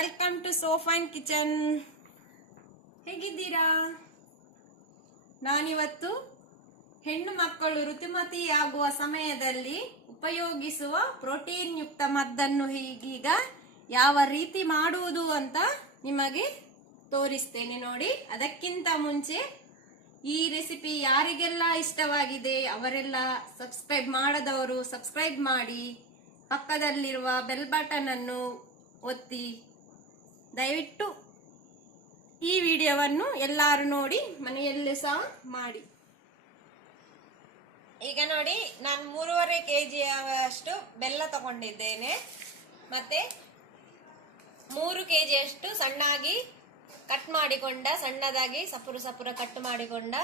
Welcome to ಸೋಫೈನ್ kitchen. ಹೇಗಿದ್ದೀರಾ? ನಾನಿವತ್ತು ಹೆಣ್ಣು ಮಕ್ಕಳು ಋತುಮತಿಯಾಗುವ ಸಮಯದಲ್ಲಿ ಉಪಯೋಗಿಸುವ ಪ್ರೋಟೀನ್ ಯುಕ್ತ ಮದ್ದನ್ನು ಹೀಗೀಗ ಯಾವ ರೀತಿ ಮಾಡುವುದು ಅಂತ ನಿಮಗೆ ತೋರಿಸ್ತೇನೆ ನೋಡಿ. ಅದಕ್ಕಿಂತ ಮುಂಚೆ ಈ ರೆಸಿಪಿ ಯಾರಿಗೆಲ್ಲ ಇಷ್ಟವಾಗಿದೆ ಅವರೆಲ್ಲ ಸಬ್ಸ್ಕ್ರೈಬ್ ಮಾಡದವರು ಸಬ್ಸ್ಕ್ರೈಬ್ ಮಾಡಿ, ಪಕ್ಕದಲ್ಲಿರುವ ಬೆಲ್ ಬಟನ್ ಅನ್ನು ಒತ್ತಿ. ದಯವಿಟ್ಟು ಈ ವಿಡಿಯೋವನ್ನು ಎಲ್ಲರೂ ನೋಡಿ ಮನೆಯಲ್ಲಿ ಸಹ ಮಾಡಿ. ಈಗ ನೋಡಿ, ನಾನು 3.5 kg ಅಷ್ಟು ಬೆಲ್ಲ ತಗೊಂಡಿದ್ದೇನೆ. ಮತ್ತೆ 3 kg ಅಷ್ಟು ಸಣ್ಣದಾಗಿ ಸಪುರ ಕಟ್ ಮಾಡಿಕೊಂಡ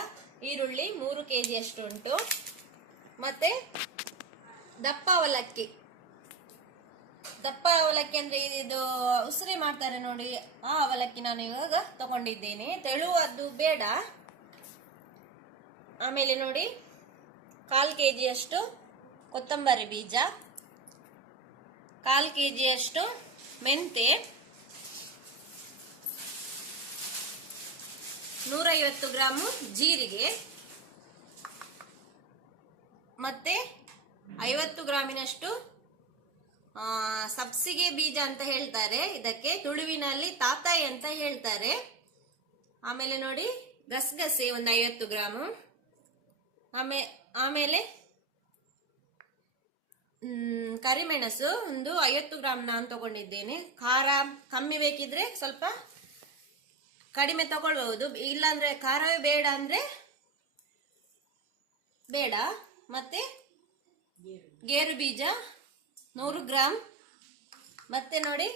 ಈರುಳ್ಳಿ 3 kg ಅಷ್ಟು ಉಂಟು. ಮತ್ತೆ ದಪ್ಪ ಅವಲಕ್ಕಿ ಅಂದ್ರೆ ಇದು ಉಸಿರಿ ಮಾಡ್ತಾರೆ ನೋಡಿ, ಆ ಅವಲಕ್ಕಿ ನಾನು ಇವಾಗ ತಗೊಂಡಿದ್ದೇನೆ. ತೆಳುವದ್ದು ಬೇಡ. ಆಮೇಲೆ ನೋಡಿ 1/4 kg ಅಷ್ಟು ಕೊತ್ತಂಬರಿ ಬೀಜ, 1/4 kg ಅಷ್ಟು ಮೆಂತೆ, 150 ಗ್ರಾಮ್ ಜೀರಿಗೆ, ಮತ್ತೆ 50 ಗ್ರಾಮಿನಷ್ಟು ಸಬ್ಸಿಗೆ ಬೀಜ ಅಂತ ಹೇಳ್ತಾರೆ, ಇದಕ್ಕೆ ತುಳುವಿನಲ್ಲಿ ತಾತಾಯಿ ಅಂತ ಹೇಳ್ತಾರೆ. ಆಮೇಲೆ ನೋಡಿ ಗಸಗಸೆ ಒಂದು 50 ಗ್ರಾಮ್, ಆಮೇಲೆ ಕರಿಮೆಣಸು ಒಂದು 50 ಗ್ರಾಮ್ ನಾನು ತಗೊಂಡಿದ್ದೇನೆ. ಖಾರ ಕಮ್ಮಿ ಬೇಕಿದ್ರೆ ಸ್ವಲ್ಪ ಕಡಿಮೆ ತಗೊಳ್ಬಹುದು, ಇಲ್ಲಾಂದ್ರೆ ಖಾರವೇ ಬೇಡ ಅಂದ್ರೆ ಬೇಡ. ಮತ್ತೆ ಗೇರು ಬೀಜ 100 ಗ್ರಾಮ್, ಮತ್ತೆ ನೋಡಿ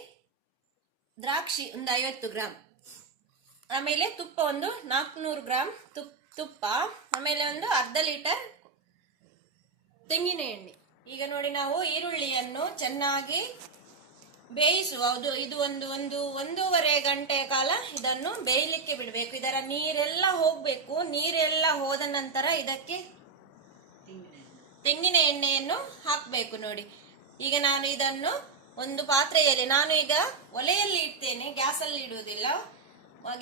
ದ್ರಾಕ್ಷಿ ಒಂದು 50 ಗ್ರಾಮ್, ಆಮೇಲೆ ತುಪ್ಪ ಒಂದು 400 ಗ್ರಾಮ್ ತುಪ್ಪ, ಆಮೇಲೆ ಒಂದು 1/2 ಲೀಟರ್ ತೆಂಗಿನ ಎಣ್ಣೆ. ಈಗ ನೋಡಿ, ನಾವು ಈರುಳ್ಳಿಯನ್ನು ಚೆನ್ನಾಗಿ ಬೇಯಿಸುವ. ಇದು ಒಂದೂವರೆ ಗಂಟೆ ಕಾಲ ಇದನ್ನು ಬೇಯಲಿಕ್ಕೆ ಬಿಡಬೇಕು. ಇದರ ನೀರೆಲ್ಲ ಹೋಗ್ಬೇಕು. ನೀರೆಲ್ಲ ಹೋದ ನಂತರ ಇದಕ್ಕೆ ತೆಂಗಿನ ಎಣ್ಣೆಯನ್ನು ಹಾಕಬೇಕು ನೋಡಿ. ಈಗ ನಾನು ಇದನ್ನು ಒಂದು ಪಾತ್ರೆಯಲ್ಲಿ, ನಾನು ಈಗ ಒಲೆಯಲ್ಲಿ ಇಡ್ತೇನೆ, ಗ್ಯಾಸಲ್ಲಿ ಇಡುವುದಿಲ್ಲ.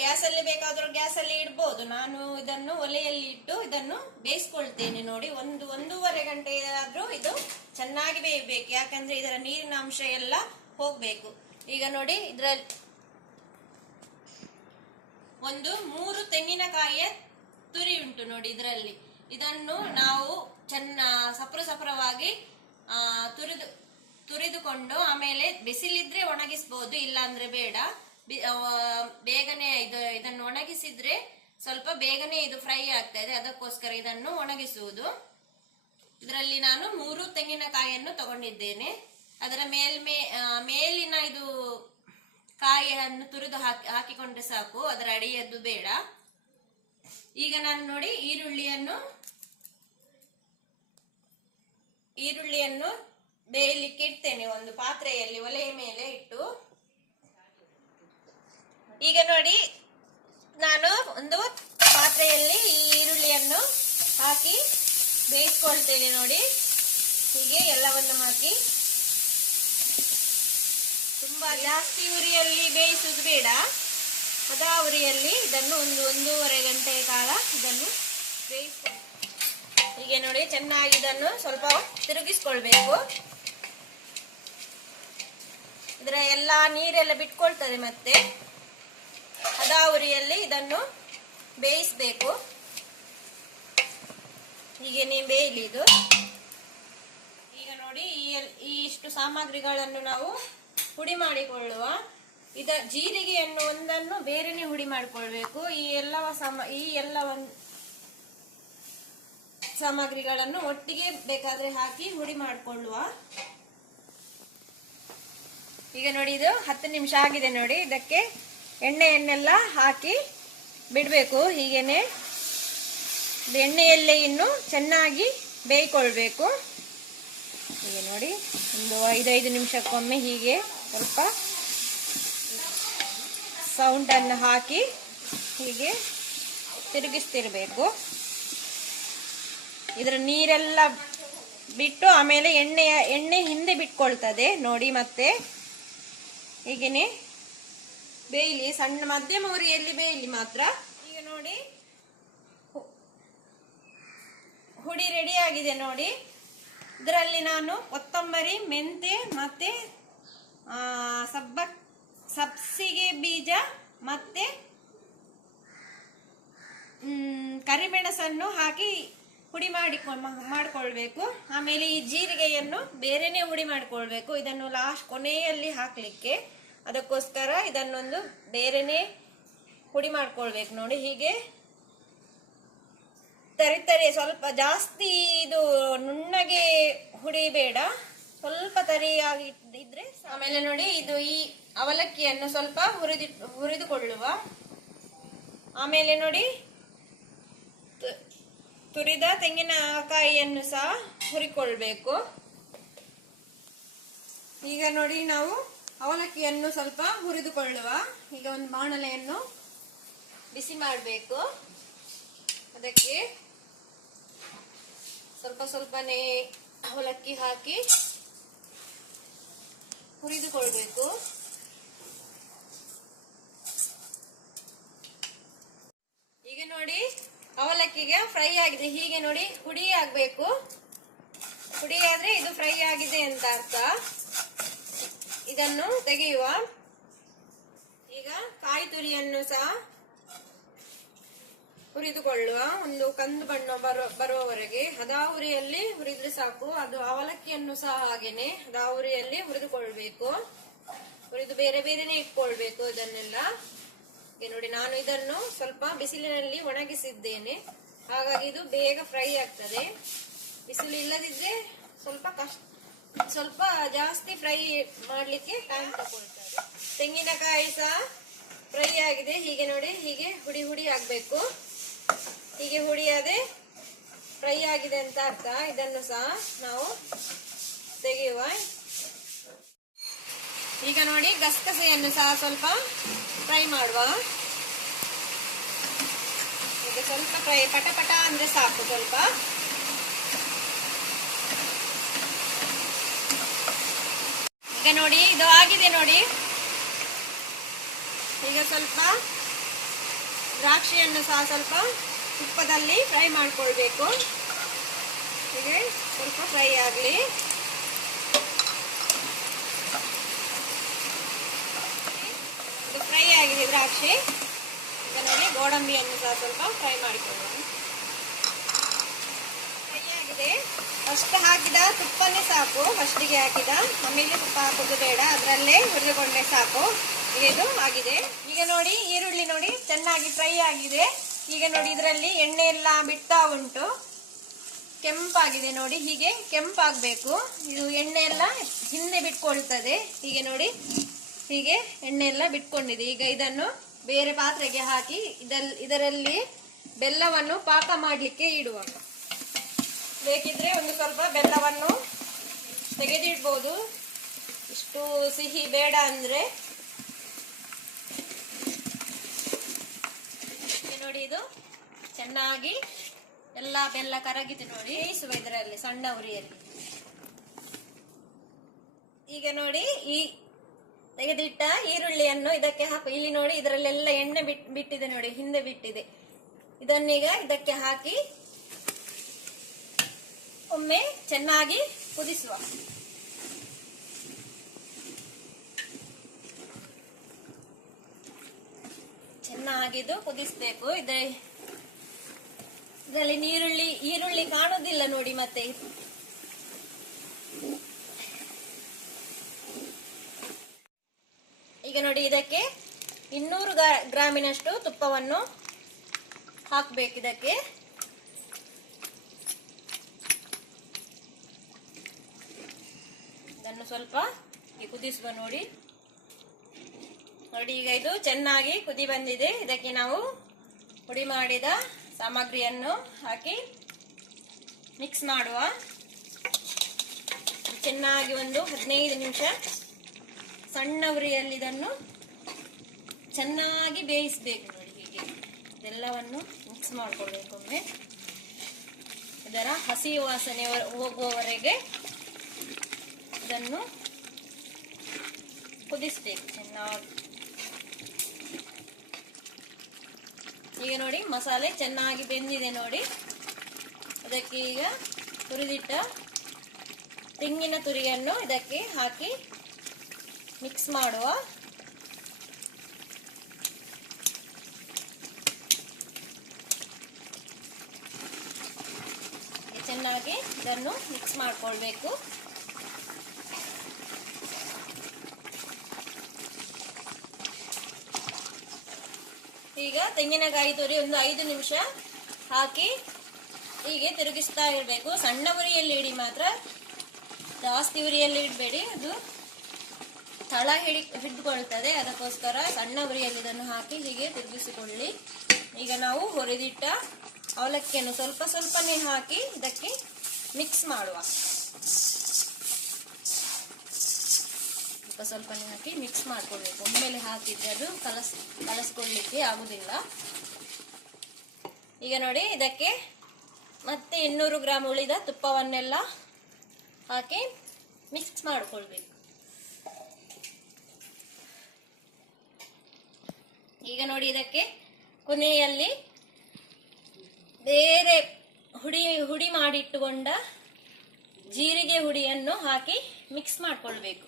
ಗ್ಯಾಸಲ್ಲಿ ಬೇಕಾದ್ರೂ ಗ್ಯಾಸಲ್ಲಿ ಇಡ್ಬೋದು. ನಾನು ಇದನ್ನು ಒಲೆಯಲ್ಲಿ ಇಟ್ಟು ಇದನ್ನು ಬೇಯಿಸ್ಕೊಳ್ತೇನೆ ನೋಡಿ. ಒಂದೂವರೆ ಗಂಟೆ ಆದ್ರೂ ಇದು ಚೆನ್ನಾಗಿ ಬೇಯಬೇಕು, ಯಾಕಂದ್ರೆ ಇದರ ನೀರಿನ ಅಂಶ ಎಲ್ಲ ಹೋಗ್ಬೇಕು. ಈಗ ನೋಡಿ, ಇದ್ರಲ್ಲಿ ಒಂದು 3 ತೆಂಗಿನಕಾಯಿಯ ತುರಿ ಉಂಟು ನೋಡಿ ಇದರಲ್ಲಿ. ಇದನ್ನು ನಾವು ಸಪುರವಾಗಿ ತುರಿದುಕೊಂಡು, ಆಮೇಲೆ ಬಿಸಿಲಿದ್ರೆ ಒಣಗಿಸಬಹುದು, ಇಲ್ಲ ಅಂದ್ರೆ ಬೇಡ. ಬೇಗನೆ ಇದನ್ನು ಒಣಗಿಸಿದ್ರೆ ಸ್ವಲ್ಪ ಬೇಗನೆ ಇದು ಫ್ರೈ ಆಗ್ತದೆ, ಅದಕ್ಕೋಸ್ಕರ ಇದನ್ನು ಒಣಗಿಸುವುದು. ಇದರಲ್ಲಿ ನಾನು 3 ತೆಂಗಿನಕಾಯಿಯನ್ನು ತಗೊಂಡಿದ್ದೇನೆ. ಅದರ ಮೇಲಿನ ಇದು ಕಾಯಿಯನ್ನು ತುರಿದು ಹಾಕಿಕೊಂಡ್ರೆ ಸಾಕು, ಅದರ ಅಡಿಯದ್ದು ಬೇಡ. ಈಗ ನಾನು ನೋಡಿ ಈರುಳ್ಳಿಯನ್ನು ಬೇಯಲಿಕ್ಕೆ ಇಡ್ತೇನೆ ಒಂದು ಪಾತ್ರೆಯಲ್ಲಿ, ಒಲೆಯ ಮೇಲೆ ಇಟ್ಟು. ಈಗ ನೋಡಿ, ನಾನು ಒಂದು ಪಾತ್ರೆಯಲ್ಲಿ ಈ ಈರುಳ್ಳಿಯನ್ನು ಹಾಕಿ ಬೇಯಿಸ್ಕೊಳ್ತೇನೆ ನೋಡಿ. ಹೀಗೆ ಎಲ್ಲವನ್ನು ಹಾಕಿ ತುಂಬಾ ಜಾಸ್ತಿ ಉರಿಯಲ್ಲಿ ಬೇಯಿಸುವುದು ಬೇಡ, ಅದ ಉರಿಯಲ್ಲಿ ಇದನ್ನು ಒಂದೂವರೆ ಗಂಟೆ ಕಾಲ ಇದನ್ನು ಬೇಯಿಸ್ಕೊಂಡು, ಹೀಗೆ ನೋಡಿ ಚೆನ್ನಾಗಿ ಇದನ್ನು ಸ್ವಲ್ಪ ತಿರುಗಿಸ್ಕೊಳ್ಬೇಕು. ಇದರ ಎಲ್ಲ ನೀರೆಲ್ಲ ಬಿಟ್ಕೊಳ್ತದೆ. ಮತ್ತೆ ಅದ ಉರಿಯಲ್ಲಿ ಇದನ್ನು ಬೇಯಿಸ್ಬೇಕು. ಹೀಗೆ ಬೇಯಲಿ ಇದು. ಈಗ ನೋಡಿ, ಇಷ್ಟು ಸಾಮಗ್ರಿಗಳನ್ನು ನಾವು ಹುಡಿ ಮಾಡಿಕೊಳ್ಳುವ. ಜೀರಿಗೆಯನ್ನು ಒಂದನ್ನು ಬೇರೆನೆ ಹುಡಿ ಮಾಡಿಕೊಳ್ಬೇಕು. ಈ ಎಲ್ಲ ಸಾಮಗ್ರಿಗಳನ್ನು ಒಟ್ಟಿಗೆ ಬೇಕಾದ್ರೆ ಹಾಕಿ ಹುಡಿ ಮಾಡಿಕೊಳ್ಳುವ. ಈಗ ನೋಡಿ, ಇದು 10 ನಿಮಿಷ ಆಗಿದೆ ನೋಡಿ. ಇದಕ್ಕೆ ಎಣ್ಣೆಯನ್ನೆಲ್ಲ ಹಾಕಿ ಬಿಡಬೇಕು. ಹೀಗೇನೆ ಎಣ್ಣೆಯಲ್ಲೇ ಇನ್ನು ಚೆನ್ನಾಗಿ ಬೇಯಿಕೊಳ್ಬೇಕು. ಹೀಗೆ ನೋಡಿ, ಒಂದು 5 ನಿಮಿಷಕ್ಕೊಮ್ಮೆ ಹೀಗೆ ಸ್ವಲ್ಪ ಸೌಂಡ್ ಅನ್ನು ಹಾಕಿ ಹೀಗೆ ತಿರುಗಿಸ್ತಿರ್ಬೇಕು. ಇದರ ನೀರೆಲ್ಲ ಬಿಟ್ಟು ಆಮೇಲೆ ಎಣ್ಣೆ ಹಿಂದೆ ಬಿಟ್ಕೊಳ್ತದೆ ನೋಡಿ. ಮತ್ತೆ ಹೀಗೇನೆ ಬೇಯಲಿ, ಸಣ್ಣ ಮಧ್ಯಮ ಉರಿಯಲ್ಲಿ ಬೇಯಲಿ ಮಾತ್ರ. ಈಗ ನೋಡಿ ಹುಡಿ ರೆಡಿ ಆಗಿದೆ ನೋಡಿ. ಇದರಲ್ಲಿ ನಾನು ಕೊತ್ತಂಬರಿ, ಮೆಂತೆ ಮತ್ತೆ ಸಬ್ಸಿಗೆ ಬೀಜ ಮತ್ತೆ ಕರಿಮೆಣಸನ್ನು ಹಾಕಿ ಹುಡಿ ಮಾಡಿಕೊಳ್ಬೇಕು. ಆಮೇಲೆ ಈ ಜೀರಿಗೆಯನ್ನು ಬೇರೆನೆ ಹುಡಿ ಮಾಡಿಕೊಳ್ಬೇಕು. ಇದನ್ನು ಲಾಸ್ಟ್ ಕೊನೆಯಲ್ಲಿ ಹಾಕ್ಲಿಕ್ಕೆ, ಅದಕ್ಕೋಸ್ಕರ ಇದನ್ನೊಂದು ಬೇರೆನೆ ಹುಡಿ ಮಾಡ್ಕೊಳ್ಬೇಕು ನೋಡಿ. ಹೀಗೆ ತರಿ ಸ್ವಲ್ಪ ಜಾಸ್ತಿ ಇದು ನುಣ್ಣಗೆ ಹುಡಿ ಬೇಡ, ಸ್ವಲ್ಪ ತರಿಯಾಗಿ ಇದ್ರೆ. ಆಮೇಲೆ ನೋಡಿ ಇದು ಈ ಅವಲಕ್ಕಿಯನ್ನು ಸ್ವಲ್ಪ ಹುರಿದುಕೊಳ್ಳುವ. ಆಮೇಲೆ ನೋಡಿ ತುರಿದ ತೆಂಗಿನಕಾಯಿಯನ್ನು ಸಹ ಹುರಿಕೊಳ್ಬೇಕು. ಈಗ ನೋಡಿ ನಾವು ಅವಲಕ್ಕಿಯನ್ನು ಸ್ವಲ್ಪ ಹುರಿದುಕೊಳ್ಳುವ. ಈಗ ಒಂದು ಬಾಣಲೆಯನ್ನು ಬಿಸಿ ಮಾಡಬೇಕು. ಅದಕ್ಕೆ ಸ್ವಲ್ಪನೇ ಅವಲಕ್ಕಿ ಹಾಕಿ ಹುರಿದುಕೊಳ್ಬೇಕು. ಈಗ ನೋಡಿ ಅವಲಕ್ಕಿಗೆ ಫ್ರೈ ಆಗಿದೆ. ಹೀಗೆ ನೋಡಿ ಹುಡಿ ಆಗ್ಬೇಕು. ಹುಡಿ ಆದ್ರೆ ಇದು ಫ್ರೈ ಆಗಿದೆ ಅಂತ ಅರ್ಥ. ಇದನ್ನು ತೆಗೆಯುವ. ಈಗ ಕಾಯಿ ತುರಿಯನ್ನು ಸಹ ಹುರಿದುಕೊಳ್ಳುವ. ಒಂದು ಕಂದು ಬಣ್ಣ ಬರುವವರೆಗೆ ಹದಾ ಉರಿಯಲ್ಲಿ ಹುರಿದ್ರೆ ಸಾಕು. ಅದು ಅವಲಕ್ಕಿಯನ್ನು ಸಹ ಹಾಗೇನೆ ಹದಾ ಉರಿಯಲ್ಲಿ ಹುರಿದುಕೊಳ್ಬೇಕು. ಹುರಿದು ಬೇರೆ ಬೇರೆನೆ ಇಟ್ಕೊಳ್ಬೇಕು ಇದನ್ನೆಲ್ಲ. ನೋಡಿ ನಾನು ಇದನ್ನು ಸ್ವಲ್ಪ ಬಿಸಿಲಿನಲ್ಲಿ ಒಣಗಿಸಿದ್ದೇನೆ, ಹಾಗಾಗಿ ಇದು ಬೇಗ ಫ್ರೈ ಆಗ್ತದೆ. ಬಿಸಿಲು ಇಲ್ಲದಿದ್ರೆ ಸ್ವಲ್ಪ ಜಾಸ್ತಿ ಫ್ರೈ ಮಾಡ್ಲಿಕ್ಕೆ ಟೈಮ್ ತಗೊಳ್ತದೆ. ತೆಂಗಿನಕಾಯಿ ಸಹ ಫ್ರೈ ಆಗಿದೆ. ಹೀಗೆ ನೋಡಿ ಹೀಗೆ ಹುಡಿ ಹುಡಿ ಆಗ್ಬೇಕು. ಹೀಗೆ ಹುಡಿಯಾದೆ ಫ್ರೈ ಆಗಿದೆ ಅಂತ ಅರ್ಥ. ಇದನ್ನು ಸಹ ನಾವು ತೆಗೆಯುವ. ಈಗ ನೋಡಿ ಗಸಗಸೆಯನ್ನು ಸಹ ಸ್ವಲ್ಪ ಫ್ರೈ ಮಾಡುವ. ಈಗ ಸ್ವಲ್ಪ ಫ್ರೈ ಪಟ ಅಂದ್ರೆ ಸಾಕು. ಸ್ವಲ್ಪ ಈಗ ನೋಡಿ ಇದು ಆಗಿದೆ ನೋಡಿ. ಈಗ ಸ್ವಲ್ಪ ದ್ರಾಕ್ಷಿಯನ್ನು ಸಹ ಸ್ವಲ್ಪ ತುಪ್ಪದಲ್ಲಿ ಫ್ರೈ ಮಾಡ್ಕೊಳ್ಬೇಕು. ಹೀಗೆ ಸ್ವಲ್ಪ ಫ್ರೈ ಆಗಲಿ. ಇದು ಫ್ರೈ ಆಗಿದೆ ದ್ರಾಕ್ಷಿ. ಈಗ ನೋಡಿ ಗೋಡಂಬಿಯನ್ನು ಸಹ ಸ್ವಲ್ಪ ಫ್ರೈ ಮಾಡಿಕೊಳ್ಳೋಣ. ಫ್ರೈ ಆಗಿದೆ. ಫಸ್ಟ್ ಹಾಕಿದ ತುಪ್ಪನೇ ಸಾಕು. ಫಸ್ಟಿಗೆ ಹಾಕಿದ, ಆಮೇಲೆ ತುಪ್ಪ ಹಾಕೋದು ಬೇಡ, ಅದರಲ್ಲೇ ಹುರಿದುಕೊಂಡ್ರೆ ಸಾಕು. ಇದು ಆಗಿದೆ. ಈಗ ನೋಡಿ ಈರುಳ್ಳಿ ನೋಡಿ ಚೆನ್ನಾಗಿ ಫ್ರೈ ಆಗಿದೆ. ಈಗ ನೋಡಿ ಇದರಲ್ಲಿ ಎಣ್ಣೆ ಎಲ್ಲ ಬಿಡ್ತಾ ಉಂಟು. ಕೆಂಪಾಗಿದೆ ನೋಡಿ. ಹೀಗೆ ಕೆಂಪಾಗಬೇಕು. ಇದು ಎಣ್ಣೆ ಎಲ್ಲ ಹಿಂದೆ ಬಿಟ್ಕೊಳ್ತದೆ. ಹೀಗೆ ನೋಡಿ ಹೀಗೆ ಎಣ್ಣೆ ಎಲ್ಲ ಬಿಟ್ಕೊಂಡಿದೆ. ಈಗ ಇದನ್ನು ಬೇರೆ ಪಾತ್ರೆಗೆ ಹಾಕಿ ಇದರಲ್ಲಿ ಬೆಲ್ಲವನ್ನು ಪಾಕ ಮಾಡಲಿಕ್ಕೆ ಇಡುವ. ಬೇಕಿದ್ರೆ ಒಂದು ಸ್ವಲ್ಪ ಬೆಲ್ಲವನ್ನು ತೆಗೆದಿಡ್ಬೋದು, ಇಷ್ಟು ಸಿಹಿ ಬೇಡ ಅಂದ್ರೆ. ನೋಡಿ ಇದು ಚೆನ್ನಾಗಿ ಎಲ್ಲ ಬೆಲ್ಲ ಕರಗಿದೆ ನೋಡಿ. ಬೇಯಿಸುವ ಇದರಲ್ಲಿ ಸಣ್ಣ ಉರಿಯಲ್ಲಿ. ಈಗ ನೋಡಿ ಈ ತೆಗೆದಿಟ್ಟ ಈರುಳ್ಳಿಯನ್ನು ಇದಕ್ಕೆ ಹಾಕಿ. ಇಲ್ಲಿ ನೋಡಿ ಇದರಲ್ಲೆಲ್ಲ ಎಣ್ಣೆ ಬಿಟ್ಟಿದೆ ನೋಡಿ, ಹಿಂದೆ ಬಿಟ್ಟಿದೆ. ಇದನ್ನೀಗ ಇದಕ್ಕೆ ಹಾಕಿ ಒಮ್ಮೆ ಚೆನ್ನಾಗಿ ಕುದಿಸುವ. ಚೆನ್ನಾಗಿದು ಕುದಿಸ್ಬೇಕು. ಇದರಲ್ಲಿ ಈರುಳ್ಳಿ ಕಾಣುದಿಲ್ಲ ನೋಡಿ. ಮತ್ತೆ ಈಗ ನೋಡಿ ಇದಕ್ಕೆ 200 ಗ್ರಾಮಿನಷ್ಟು ತುಪ್ಪವನ್ನು ಹಾಕ್ಬೇಕು. ಇದಕ್ಕೆ ಇದನ್ನು ಸ್ವಲ್ಪ ಕುದಿಸುವ ನೋಡಿ. ನೋಡಿ ಈಗ ಇದು ಚೆನ್ನಾಗಿ ಕುದಿ ಬಂದಿದೆ. ಇದಕ್ಕೆ ನಾವು ಪುಡಿ ಮಾಡಿದ ಸಾಮಗ್ರಿಯನ್ನು ಹಾಕಿ ಮಿಕ್ಸ್ ಮಾಡುವ. ಚೆನ್ನಾಗಿ ಒಂದು 15 ನಿಮಿಷ ಸಣ್ಣ ಉರಿಯಲ್ಲಿ ಇದನ್ನು ಚೆನ್ನಾಗಿ ಬೇಯಿಸಬೇಕು ನೋಡಿ. ಹೀಗೆ ಇದೆಲ್ಲವನ್ನು ಮಿಕ್ಸ್ ಮಾಡ್ಕೊಳ್ಬೇಕು. ಒಮ್ಮೆ ಇದರ ಹಸಿ ವಾಸನೆ ಹೋಗುವವರೆಗೆ ಇದನ್ನು ಕುದಿಸ್ಬೇಕು ಚೆನ್ನಾಗಿ. ಈಗ ನೋಡಿ ಮಸಾಲೆ ಚೆನ್ನಾಗಿ ಬೆಂದಿದೆ ನೋಡಿ. ಅದಕ್ಕೆ ಈಗ ಹುರಿದಿಟ್ಟ ತೆಂಗಿನ ತುರಿಯನ್ನು ಇದಕ್ಕೆ ಹಾಕಿ ಮಿಕ್ಸ್ ಮಾಡುವ. ಚೆನ್ನಾಗಿ ಇದನ್ನು ಮಿಕ್ಸ್ ಮಾಡ್ಕೊಳ್ಬೇಕು. ಈಗ ತೆಂಗಿನಕಾಯಿ ತುರಿ ಒಂದು 5 ನಿಮಿಷ ಹಾಕಿ ಹೀಗೆ ತಿರುಗಿಸ್ತಾ ಇರಬೇಕು. ಸಣ್ಣ ಉರಿಯಲ್ಲಿ ಇಡಿ ಮಾತ್ರ, ಜಾಸ್ತಿ ಉರಿಯಲ್ಲಿ ಇಡಬೇಡಿ, ಅದು ತಳ ಹಿಡ್ಕೊಳ್ತದೆ. ಅದಕ್ಕೋಸ್ಕರ ಸಣ್ಣ ಉರಿಯಲ್ಲಿ ಇದನ್ನು ಹಾಕಿ ಹೀಗೆ ತಿರುಗಿಸಿಕೊಳ್ಳಿ. ಈಗ ನಾವು ಹುರಿದಿಟ್ಟ ಅವಲಕ್ಕಿಯನ್ನು ಸ್ವಲ್ಪ ಸ್ವಲ್ಪನೇ ಹಾಕಿ ಇದಕ್ಕೆ ಮಿಕ್ಸ್ ಮಾಡುವ. ಸ್ವಲ್ಪನೇ ಹಾಕಿ ಮಿಕ್ಸ್ ಮಾಡ್ಕೊಳ್ಬೇಕು. ಒಮ್ಮೆಲೆ ಹಾಕಿದ್ರೆ ಅದು ಕಲಸ್ಕೊಳ್ಳಿಕ್ಕೆ ಆಗುದಿಲ್ಲ. ಈಗ ನೋಡಿ ಇದಕ್ಕೆ ಮತ್ತೆ 200 ಗ್ರಾಂ ಉಳಿದ ತುಪ್ಪವನ್ನೆಲ್ಲ ಹಾಕಿ ಮಿಕ್ಸ್ ಮಾಡ್ಕೊಳ್ಬೇಕು. ಈಗ ನೋಡಿ ಇದಕ್ಕೆ ಕೊನೆಯಲ್ಲಿ ಬೇರೆ ಹುಡಿ ಮಾಡಿಟ್ಟುಕೊಂಡ ಜೀರಿಗೆ ಹುಡಿಯನ್ನು ಹಾಕಿ ಮಿಕ್ಸ್ ಮಾಡ್ಕೊಳ್ಬೇಕು.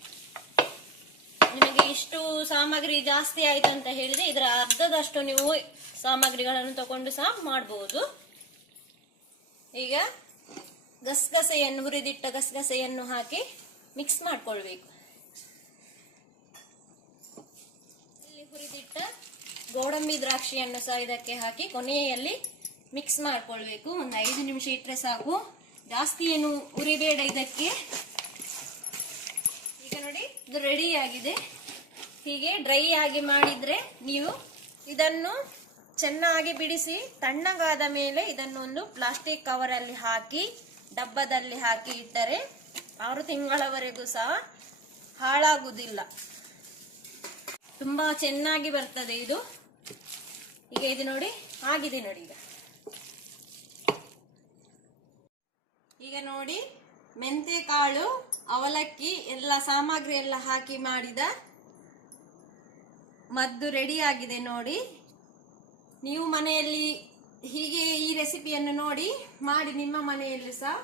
ನಿಮಗೆ ಇಷ್ಟು ಸಾಮಗ್ರಿ ಜಾಸ್ತಿ ಆಯ್ತು ಅಂತ ಹೇಳಿದ್ರೆ ಇದರ ಅರ್ಧದಷ್ಟು ನೀವು ಸಾಮಗ್ರಿಗಳನ್ನು ತಗೊಂಡು ಸಹ ಮಾಡಬಹುದು. ಈಗ ಗಸಗಸೆಯನ್ನು ಹುರಿದಿಟ್ಟ ಗಸಗಸೆಯನ್ನು ಹಾಕಿ ಮಿಕ್ಸ್ ಮಾಡ್ಕೊಳ್ಬೇಕು. ಇಲ್ಲಿ ಹುರಿದಿಟ್ಟ ಗೋಡಂಬಿ ದ್ರಾಕ್ಷಿಯನ್ನು ಸಹ ಇದಕ್ಕೆ ಹಾಕಿ ಕೊನೆಯಲ್ಲಿ ಮಿಕ್ಸ್ ಮಾಡ್ಕೊಳ್ಬೇಕು. ಒಂದು 5 ನಿಮಿಷ ಇಟ್ಟರೆ ಸಾಕು, ಜಾಸ್ತಿ ಏನು ಉರಿಬೇಡ ಇದಕ್ಕೆ. ಈಗ ನೋಡಿ ಇದು ರೆಡಿ ಆಗಿದೆ. ಹೀಗೆ ಡ್ರೈ ಆಗಿ ಮಾಡಿದ್ರೆ ನೀವು ಇದನ್ನು ಚೆನ್ನಾಗಿ ಬಿಡಿಸಿ ತಣ್ಣಗಾದ ಮೇಲೆ ಇದನ್ನು ಒಂದು ಪ್ಲಾಸ್ಟಿಕ್ ಕವರ್ ಅಲ್ಲಿ ಹಾಕಿ ಡಬ್ಬದಲ್ಲಿ ಹಾಕಿ ಇಟ್ಟರೆ 6 ತಿಂಗಳವರೆಗೂ ಸಹ ಹಾಳಾಗುವುದಿಲ್ಲ. ತುಂಬಾ ಚೆನ್ನಾಗಿ ಬರ್ತದೆ ಇದು. ಈಗ ಇದು ನೋಡಿ ಆಗಿದೆ ನೋಡಿ. ಈಗ ನೋಡಿ ಮೆಂತೆ ಕಾಳು, ಅವಲಕ್ಕಿ ಎಲ್ಲ ಸಾಮಗ್ರಿ ಎಲ್ಲ ಹಾಕಿ ಮಾಡಿದ ಮದ್ದು ರೆಡಿ ಆಗಿದೆ ನೋಡಿ. ನೀವು ಮನೆಯಲ್ಲಿ ಹೀಗೆ ಈ ರೆಸಿಪಿಯನ್ನು ನೋಡಿ ಮಾಡಿ ನಿಮ್ಮ ಮನೆಯಲ್ಲಿ ಸಹ.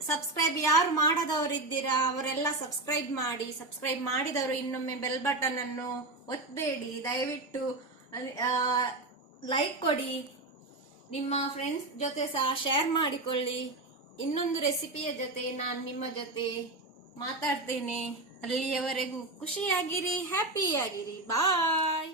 ಸಬ್ಸ್ಕ್ರೈಬ್ ಯಾರು ಮಾಡದವರಿದ್ದೀರಾ ಅವರೆಲ್ಲ ಸಬ್ಸ್ಕ್ರೈಬ್ ಮಾಡಿ. ಸಬ್ಸ್ಕ್ರೈಬ್ ಮಾಡಿದವರು ಇನ್ನೊಮ್ಮೆ ಬೆಲ್ ಬಟನ್ ಅನ್ನು ಒತ್ತಬೇಡಿ. ದಯವಿಟ್ಟು ಲೈಕ್ ಕೊಡಿ. ನಿಮ್ಮ ಫ್ರೆಂಡ್ಸ್ ಜೊತೆ ಸಹ ಶೇರ್ ಮಾಡಿಕೊಳ್ಳಿ. ಇನ್ನೊಂದು ರೆಸಿಪಿಯ ಜೊತೆ ನಾನು ನಿಮ್ಮ ಜೊತೆ ಮಾತಾಡ್ತೇನೆ. ಅಲ್ಲಿಯವರೆಗೂ ಖುಷಿಯಾಗಿರಿ, ಹ್ಯಾಪಿಯಾಗಿರಿ. ಬಾಯ್.